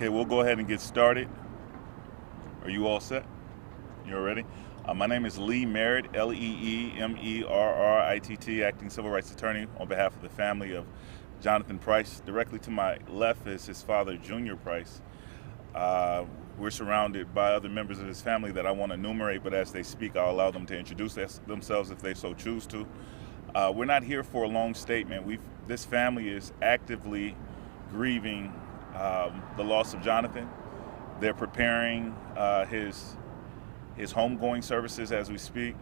Okay, we'll go ahead and get started. Are you all set? You're ready? My name is Lee Merritt, Leemerritt, acting civil rights attorney on behalf of the family of Jonathan Price. Directly to my left is his father, Junior Price. We're surrounded by other members of his family that I want to enumerate, but as they speak, I'll allow them to introduce themselves if they so choose to. We're not here for a long statement. This family is actively grieving the loss of Jonathan. They're preparing his homegoing services as we speak.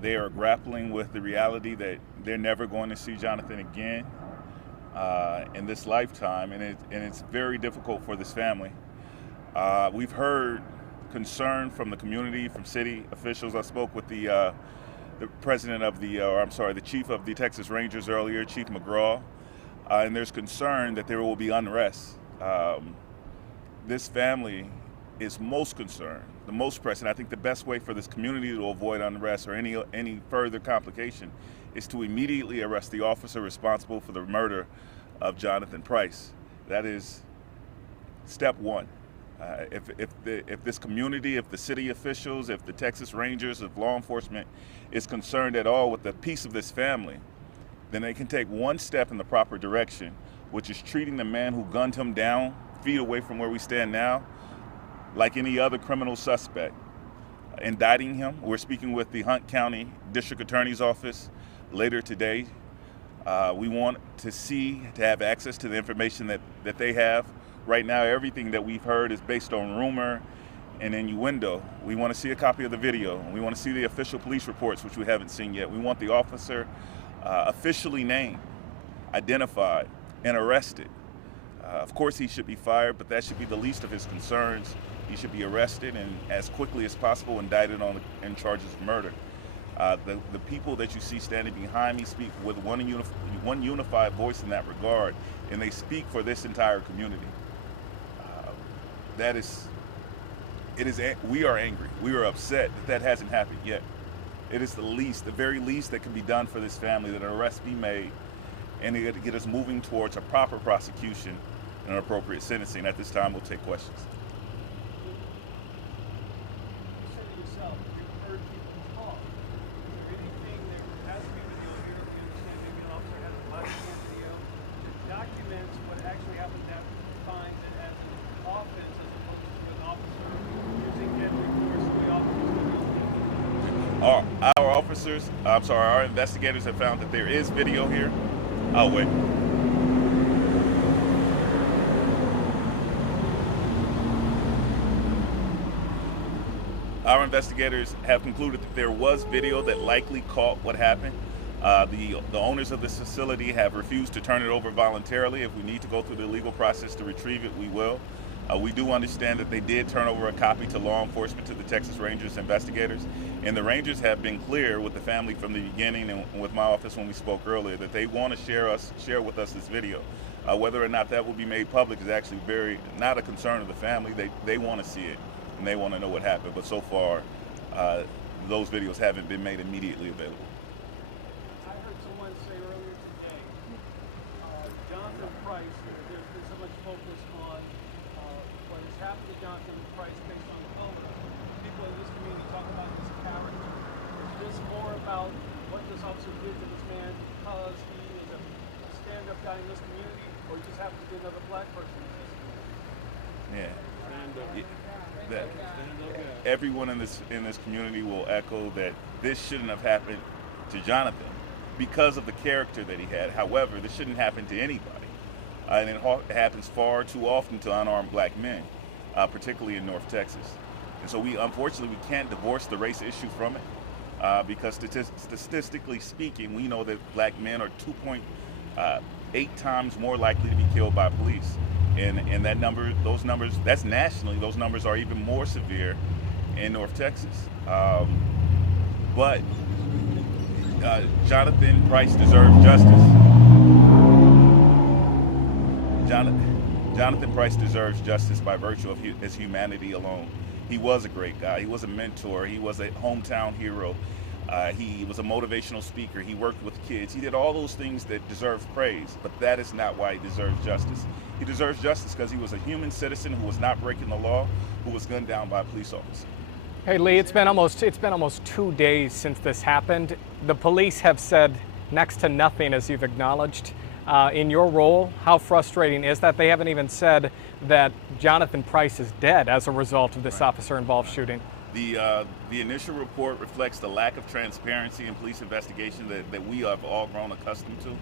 They are grappling with the reality that they're never going to see Jonathan again in this lifetime, and it's very difficult for this family. We've heard concern from the community, from city officials. I spoke with the president of the chief of the Texas Rangers earlier, Chief McGraw, and there's concern that there will be unrest. This family is most concerned, the most pressing. I think the best way for this community to avoid unrest or any further complication is to immediately arrest the officer responsible for the murder of Jonathan Price. That is step one. If this community, if the city officials, if the Texas Rangers, if law enforcement is concerned at all with the peace of this family, then they can take one step in the proper direction, which is treating the man who gunned him down feet away from where we stand now like any other criminal suspect, indicting him. We're speaking with the Hunt County District Attorney's Office later today. We want to have access to the information that they have. Right now, everything that we've heard is based on rumor and innuendo. We want to see a copy of the video. We want to see the official police reports, which we haven't seen yet. We want the officer officially named, identified, and arrested. Of course, he should be fired, but that should be the least of his concerns. He should be arrested and, as quickly as possible, indicted in charges of murder. The people that you see standing behind me speak with one unified voice in that regard, and they speak for this entire community. We are angry. We are upset that hasn't happened yet. It is the very least that can be done for this family, that an arrest be made and to get us moving towards a proper prosecution and an appropriate sentencing. At this time, we'll take questions. You said it yourself, you've heard people talk. Is there anything that has to be video here? You understand maybe an officer has a body cam video that documents what actually happened that finds it as an offense as opposed to an officer using deadly force the way officers do. Our investigators have found that there is video here. Oh, wait. Our investigators have concluded that there was video that likely caught what happened. The owners of this facility have refused to turn it over voluntarily. If we need to go through the legal process to retrieve it, we will. We do understand that they did turn over a copy to law enforcement, to the Texas Rangers investigators, and the Rangers have been clear with the family from the beginning and with my office when we spoke earlier that they want to share with us this video. Whether or not that will be made public is actually not a concern of the family. They want to see it and they want to know what happened, but so far those videos haven't been made immediately available. I heard someone say earlier today, Jonathan Price, there's been so much focus on what has happened to Jonathan Price based on the photo. People in this community talk about his character. Is this more about what this officer did to this man because he is a stand-up guy in this community, or he just happens to be another black person in this community? Yeah. Everyone in this community will echo that this shouldn't have happened to Jonathan because of the character that he had. However, this shouldn't happen to anybody, and it happens far too often to unarmed black men, particularly in North Texas. And so unfortunately we can't divorce the race issue from it, because statistically speaking, we know that black men are 2.8 times more likely to be killed by police. And those numbers, that's nationally, those numbers are even more severe in North Texas. But Jonathan Price deserves justice. Jonathan Price deserves justice by virtue of his humanity alone. He was a great guy. He was a mentor. He was a hometown hero. He was a motivational speaker. He worked with kids. He did all those things that deserve praise, but that is not why he deserves justice. He deserves justice because he was a human citizen who was not breaking the law, who was gunned down by a police officer. Hey Lee, it's been almost 2 days since this happened. The police have said next to nothing, as you've acknowledged. In your role, how frustrating is that? They haven't even said that Jonathan Price is dead as a result of this officer-involved shooting. The initial report reflects the lack of transparency in police investigation that we have all grown accustomed to.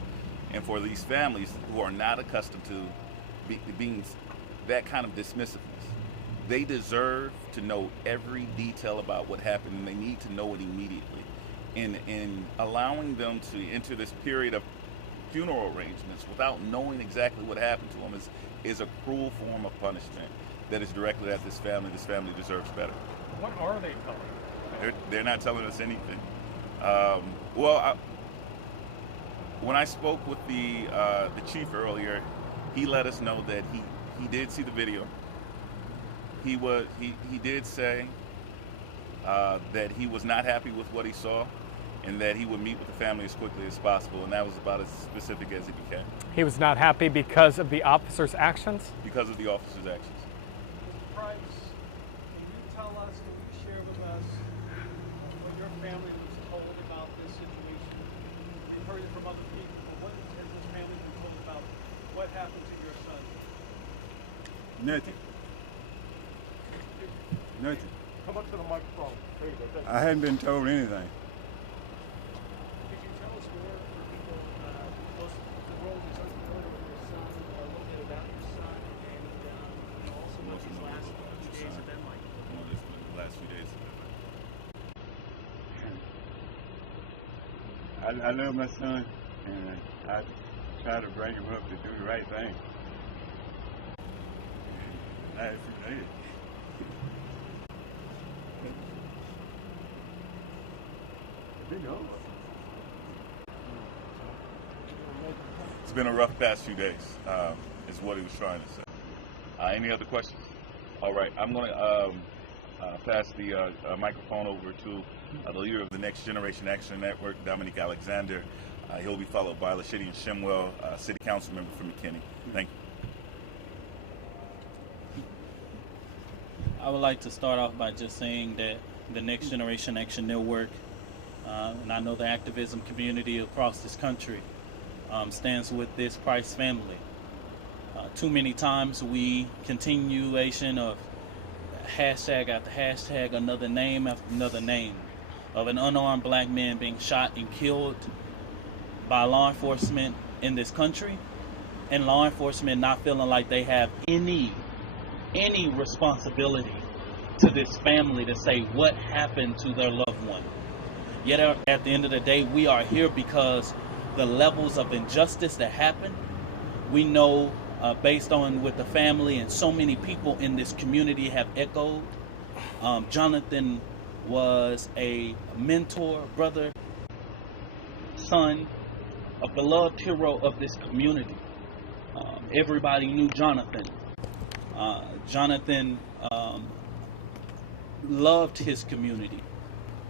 And for these families who are not accustomed to being that kind of dismissiveness, they deserve to know every detail about what happened, and they need to know it immediately. In allowing them to enter this period of funeral arrangements without knowing exactly what happened to them is a cruel form of punishment that is directed at this family. This family deserves better. What are they telling? They're not telling us anything. When I spoke with the chief earlier, he let us know that he did see the video. He did say that he was not happy with what he saw, and that he would meet with the family as quickly as possible, and that was about as specific as he became. He was not happy because of the officer's actions? Because of the officer's actions. Mr. Price, can you tell us, can you share with us what your family was told about this situation? You've heard it from other people, but what has this family been told about what happened to your son? Nothing. Nothing. Come up to the microphone. There you go. I hadn't been told anything. Could you tell us more for people, the world is unfamiliar with your son, or a little bit about your son, and also what these last few days have been like? The last few days. I love my son, and I try to bring him up to do the right thing. Last few days. It's been a rough past few days, is what he was trying to say. Any other questions? All right, I'm going to pass the microphone over to the leader of the Next Generation Action Network, Dominique Alexander. He'll be followed by Lashidi Shimwell, City Council member from McKinney. Thank you. I would like to start off by just saying that the Next Generation Action Network, and I know the activism community across this country, stands with this Price family. Too many times we continuation of hashtag after hashtag, another name after another name of an unarmed black man being shot and killed by law enforcement in this country, and law enforcement not feeling like they have any responsibility to this family to say what happened to their loved one. Yet at the end of the day, we are here because the levels of injustice that happen, we know based on what the family and so many people in this community have echoed. Jonathan was a mentor, brother, son, a beloved hero of this community. Everybody knew Jonathan. Jonathan loved his community,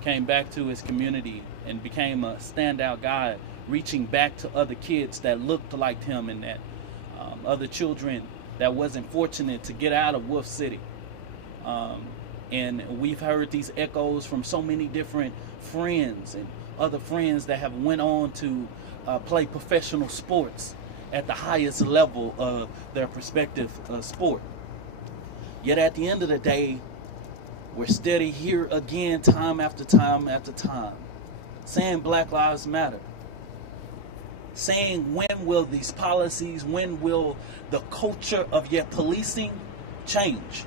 came back to his community and became a standout guy, reaching back to other kids that looked like him and that other children that wasn't fortunate to get out of Wolfe City. And we've heard these echoes from so many different friends and other friends that have went on to play professional sports at the highest level of their respective sport. Yet at the end of the day, we're steady here again, time after time after time, saying Black Lives Matter. Saying when will these policies, when will the culture of yet policing change?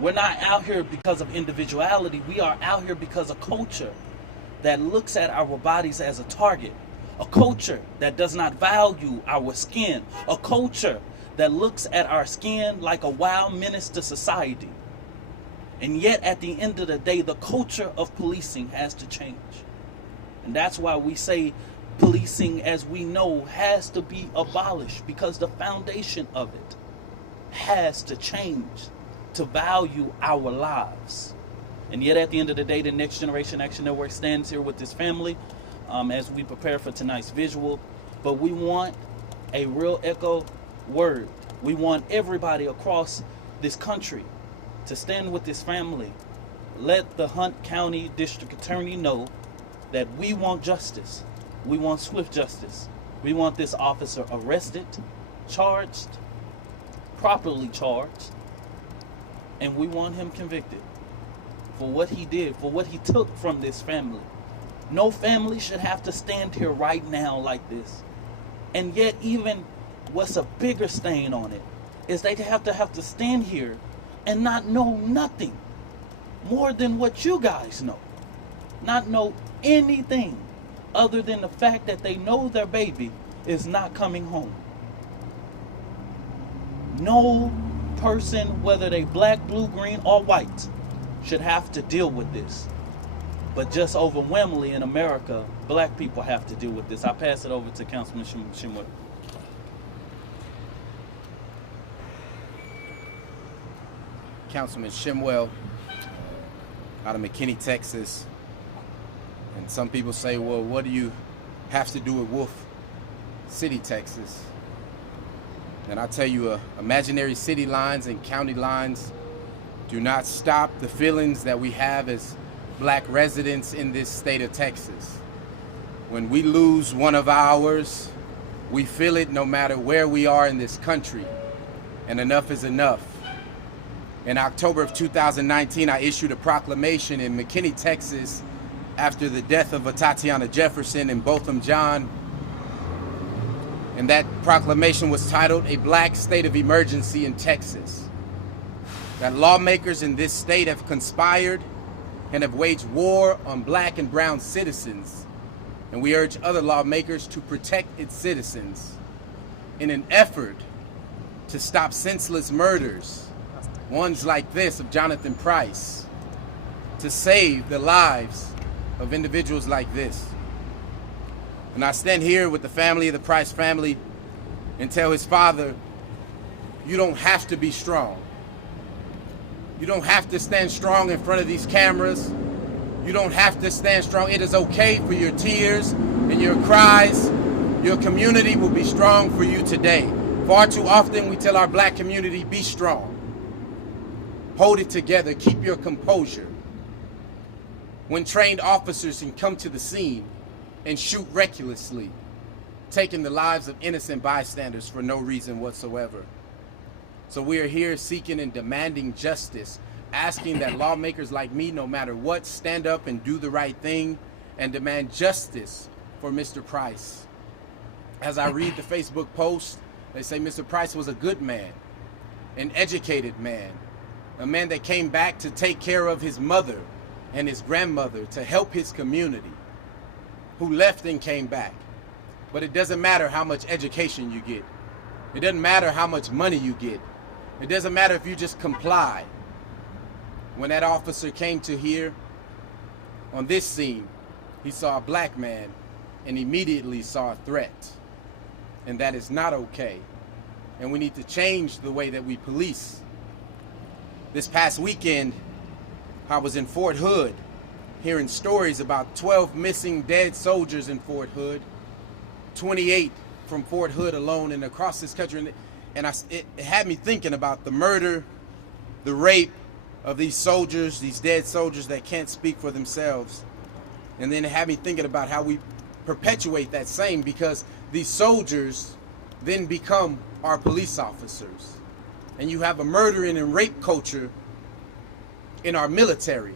We're not out here because of individuality. We are out here because of culture that looks at our bodies as a target. A culture that does not value our skin. A culture that looks at our skin like a wild menace to society. And yet at the end of the day, the culture of policing has to change. And that's why we say policing as we know has to be abolished, because the foundation of it has to change to value our lives. And yet at the end of the day, the Next Generation Action Network stands here with this family as we prepare for tonight's visual. But we want a real echo word. We want everybody across this country to stand with this family. Let the Hunt County District Attorney know that we want justice. We want swift justice. We want this officer arrested, charged, properly charged, and we want him convicted for what he did, for what he took from this family. No family should have to stand here right now like this. And yet even what's a bigger stain on it is they have to stand here and not know nothing more than what you guys know. Not know anything other than the fact that they know their baby is not coming home. No person, whether they black, blue, green, or white, should have to deal with this. But just overwhelmingly in America, black people have to deal with this. I pass it over to Councilman Shimwood. Councilman Shimwell out of McKinney, Texas. And some people say, well, what do you have to do with Wolfe City, Texas? And I tell you, imaginary city lines and county lines do not stop the feelings that we have as black residents in this state of Texas. When we lose one of ours, we feel it no matter where we are in this country. And enough is enough. In October of 2019, I issued a proclamation in McKinney, Texas, after the death of Tatiana Jefferson and Botham Jean. And that proclamation was titled, "A Black State of Emergency in Texas." That lawmakers in this state have conspired and have waged war on black and brown citizens. And we urge other lawmakers to protect its citizens in an effort to stop senseless murders, ones like this of Jonathan Price, to save the lives of individuals like this. And I stand here with the family of the Price family and tell his father, you don't have to be strong. You don't have to stand strong in front of these cameras. You don't have to stand strong. It is okay for your tears and your cries. Your community will be strong for you today. Far too often we tell our black community, be strong. Hold it together, keep your composure. When trained officers can come to the scene and shoot recklessly, taking the lives of innocent bystanders for no reason whatsoever. So we are here seeking and demanding justice, asking that lawmakers like me, no matter what, stand up and do the right thing and demand justice for Mr. Price. As I read the Facebook post, they say Mr. Price was a good man, an educated man, a man that came back to take care of his mother and his grandmother, to help his community, who left and came back. But it doesn't matter how much education you get. It doesn't matter how much money you get. It doesn't matter if you just comply. When that officer came to here on this scene, he saw a black man and immediately saw a threat. And that is not okay. And we need to change the way that we police. This past weekend, I was in Fort Hood, hearing stories about 12 missing dead soldiers in Fort Hood, 28 from Fort Hood alone and across this country. And it had me thinking about the murder, the rape of these soldiers, these dead soldiers that can't speak for themselves. And then it had me thinking about how we perpetuate that same, because these soldiers then become our police officers. And you have a murdering and rape culture in our military,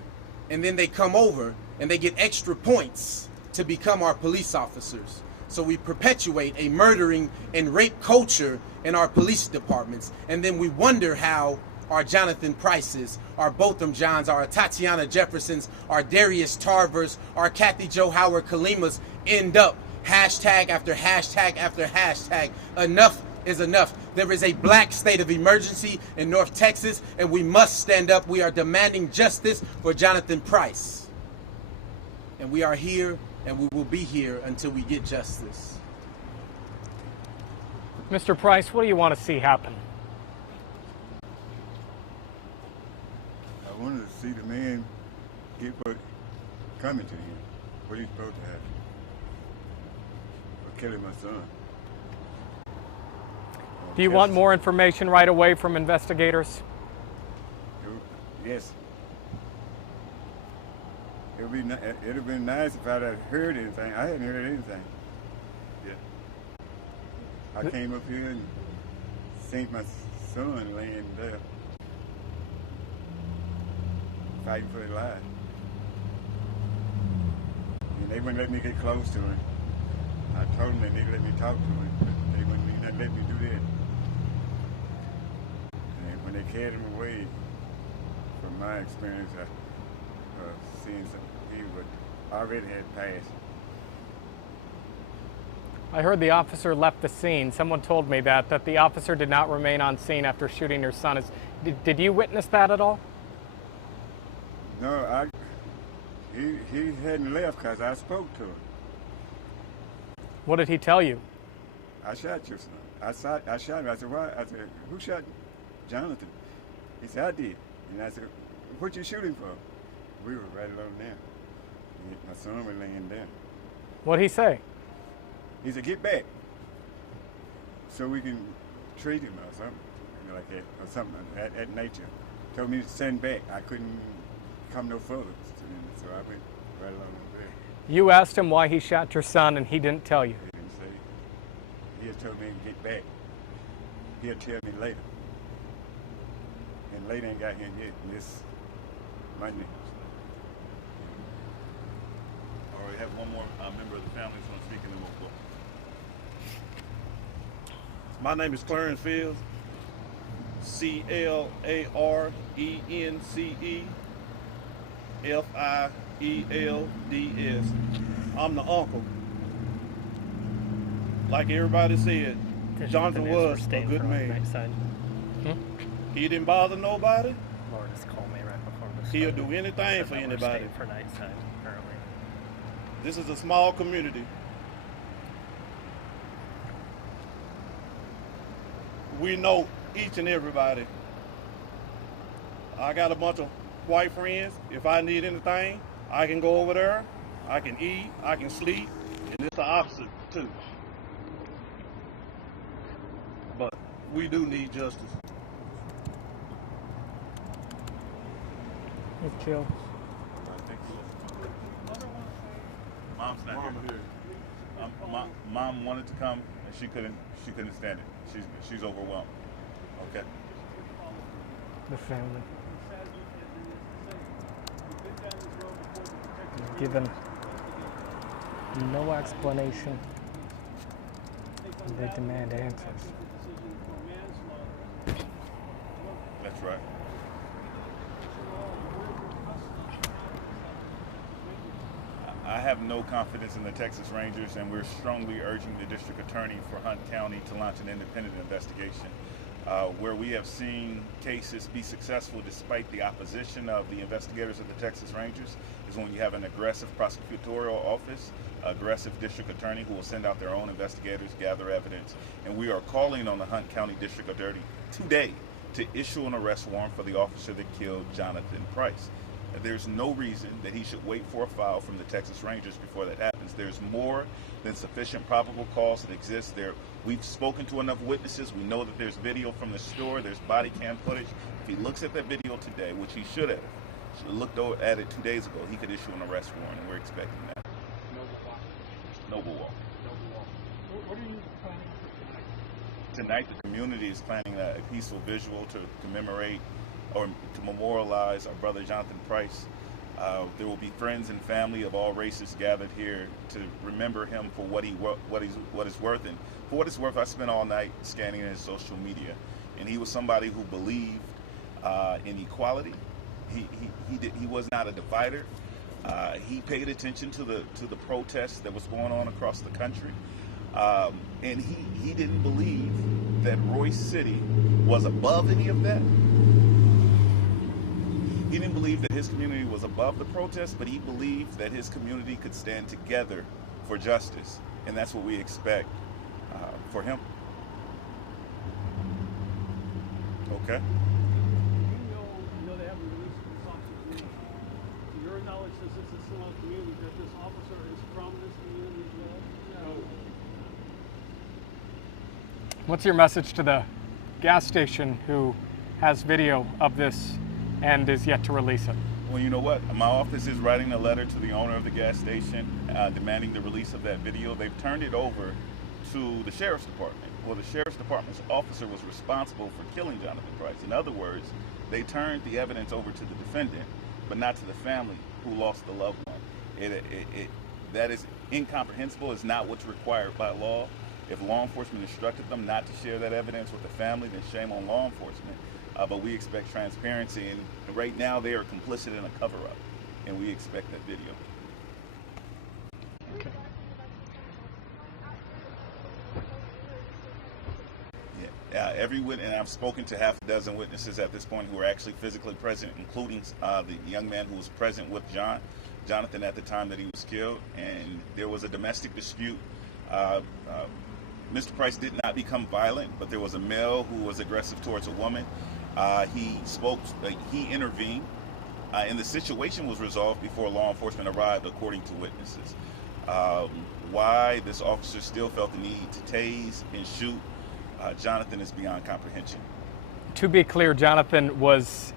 and then they come over and they get extra points to become our police officers. So we perpetuate a murdering and rape culture in our police departments, and then we wonder how our Jonathan Prices, our Botham Johns, our Tatiana Jeffersons, our Darius Tarvers, our Kathy Jo Howard Kalimas end up hashtag after hashtag after hashtag. Enough is enough. There is a black state of emergency in North Texas, and we must stand up. We are demanding justice for Jonathan Price. And we are here, and we will be here until we get justice. Mr. Price, what do you want to see happen? I wanted to see the man people coming to him. What he's supposed to have. For killing my son. Do you want more information right away from investigators? Yes. It'd have been nice if I'd have heard anything. I hadn't heard anything. Yeah. I came up here and seen my son laying there, fighting for his life. And they wouldn't let me get close to him. I told them they needed to let me talk to him, but they wouldn't let me do that. And when they carried him away, from my experience, I seen he would already had passed. I heard the officer left the scene. Someone told me that the officer did not remain on scene after shooting your son. Did you witness that at all? No, he hadn't left because I spoke to him. What did he tell you? I shot your son. I shot him. I said, why? I said, who shot Jonathan? He said, I did. And I said, what you shooting for? We were right along there. My son was laying there. What'd he say? He said, get back. So we can treat him or something, like that, or something at nature. Told me to send back. I couldn't come no further. So I went right along there. You asked him why he shot your son and he didn't tell you. He didn't say. He just told me to get back. He'll tell me later. And later ain't got here yet. This Monday. All right, we have one more member of the family who's going to speak in the book. My name is Clarence Fields, CLARENCE I'm the uncle. Like everybody said, Jonathan was a good man. He didn't bother nobody. Laura just called me right before this. He'll do anything for anybody. For nighttime, apparently. This is a small community. We know each and everybody. I got a bunch of white friends. If I need anything, I can go over there. I can eat, I can sleep, and it's the opposite too. But we do need justice. It's chill. Mom's not here. Mom wanted to come and she couldn't stand it. She's overwhelmed. Okay. The family. Given no explanation. They demand answers. That's right. I have no confidence in the Texas Rangers, and we're strongly urging the district attorney for Hunt County to launch an independent investigation. Where we have seen cases be successful despite the opposition of the investigators of the Texas Rangers is when you have an aggressive prosecutorial office, aggressive district attorney who will send out their own investigators, gather evidence, and we are calling on the Hunt County District Attorney today to issue an arrest warrant for the officer that killed Jonathan Price. There's no reason that he should wait for a file from the Texas Rangers before that happens. There's more than sufficient probable cause that exists there. We've spoken to enough witnesses. We know that there's video from the store. There's body cam footage. If he looks at that video today, which he should have looked at it 2 days ago, he could issue an arrest warrant, and we're expecting that. Noble Walk. What are you planning for tonight? Tonight, the community is planning a peaceful visual to commemorate or to memorialize our brother Jonathan Price. There will be friends and family of all races gathered here to remember him for what he's worth. And for what it's worth, I spent all night scanning his social media, and he was somebody who believed in equality. He was not a divider. He paid attention to the protests that was going on across the country, and he didn't believe that Royce City was above any of that. He didn't believe that his community was above the protest, but he believed that his community could stand together for justice, and that's what we expect for him. Okay. You know they haven't released the sausage meat. So you're in knowledge, since it's a small community, that this officer is from this community as well? No. What's your message to the gas station who has video of this and is yet to release it? Well, you know what? My office is writing a letter to the owner of the gas station demanding the release of that video. They've turned it over to the sheriff's department. Well, the sheriff's department's officer was responsible for killing Jonathan Price. In other words, they turned the evidence over to the defendant, but not to the family who lost the loved one. That is incomprehensible. It's not what's required by law. If law enforcement instructed them not to share that evidence with the family, then shame on law enforcement. But we expect transparency, and right now they are complicit in a cover-up, and we expect that video. Okay. Every witness, and I've spoken to half a dozen witnesses at this point who are actually physically present, including the young man who was present with Jonathan at the time that he was killed, and there was a domestic dispute. Mr. Price did not become violent, but there was a male who was aggressive towards a woman. He intervened, and the situation was resolved before law enforcement arrived, according to witnesses. Why this officer still felt the need to tase and shoot Jonathan is beyond comprehension. To be clear, Jonathan was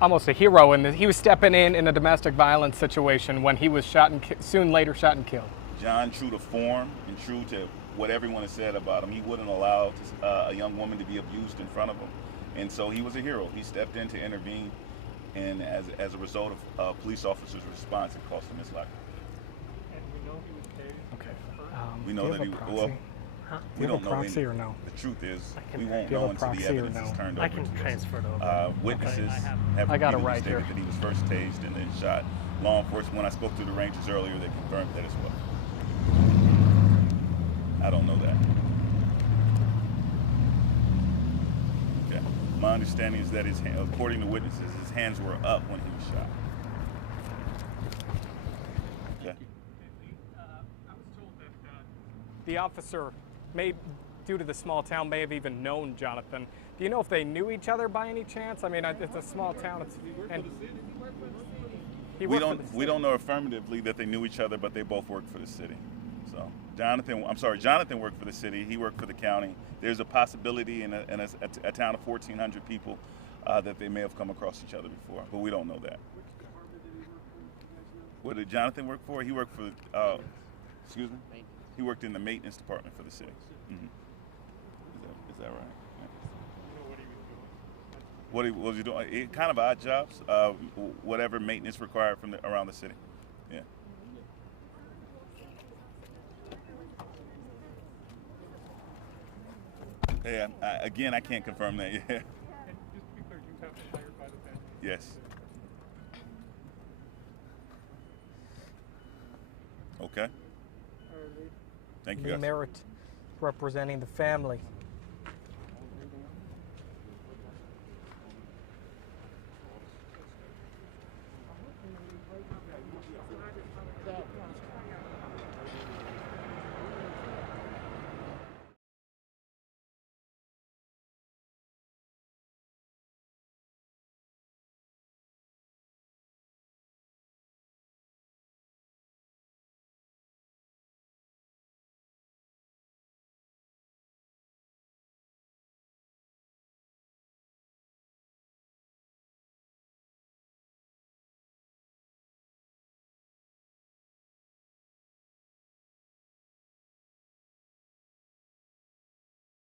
almost a hero in this. He was stepping in a domestic violence situation when he was shot and soon later shot and killed. John, true to form and true to what everyone has said about him, he wouldn't allow a young woman to be abused in front of him. And so he was a hero. He stepped in to intervene, and as a result of police officers' response, it cost him his life. And we know he was tased. Okay. We know that he well. Huh? We Do you have don't a know proxy any. or no? The truth is, I can- we won't Do you have know a until the proxy or evidence is no? turned over. I can to us. transfer it over. Witnesses Okay, have I got it repeatedly right stated here. that he was first tased and then shot. Law enforcement, when I spoke to the Rangers earlier, they confirmed that as well. I don't know that. Okay. My understanding is that according to witnesses, his hands were up when he was shot. Okay. I was told that the officer due to the small town, may have even known Jonathan. Do you know if they knew each other by any chance? I mean, it's a small town. We don't know affirmatively that they knew each other, but they both worked for the city. So Jonathan worked for the city. He worked for the county. There's a possibility in a town of 1,400 people that they may have come across each other before, but we don't know that. Which department did he work for? You guys know? What did Jonathan work for? He worked for, excuse me? He worked in the maintenance department for the city. Mm-hmm. Is that right? Yeah. What was he doing? Kind of odd jobs, whatever maintenance required from around the city. Yeah. Yeah. Again, I can't confirm that. Yeah. And just to be clear, you have been hired by the family? Yes. Okay. Thank you, Lee guys. Merritt representing the family.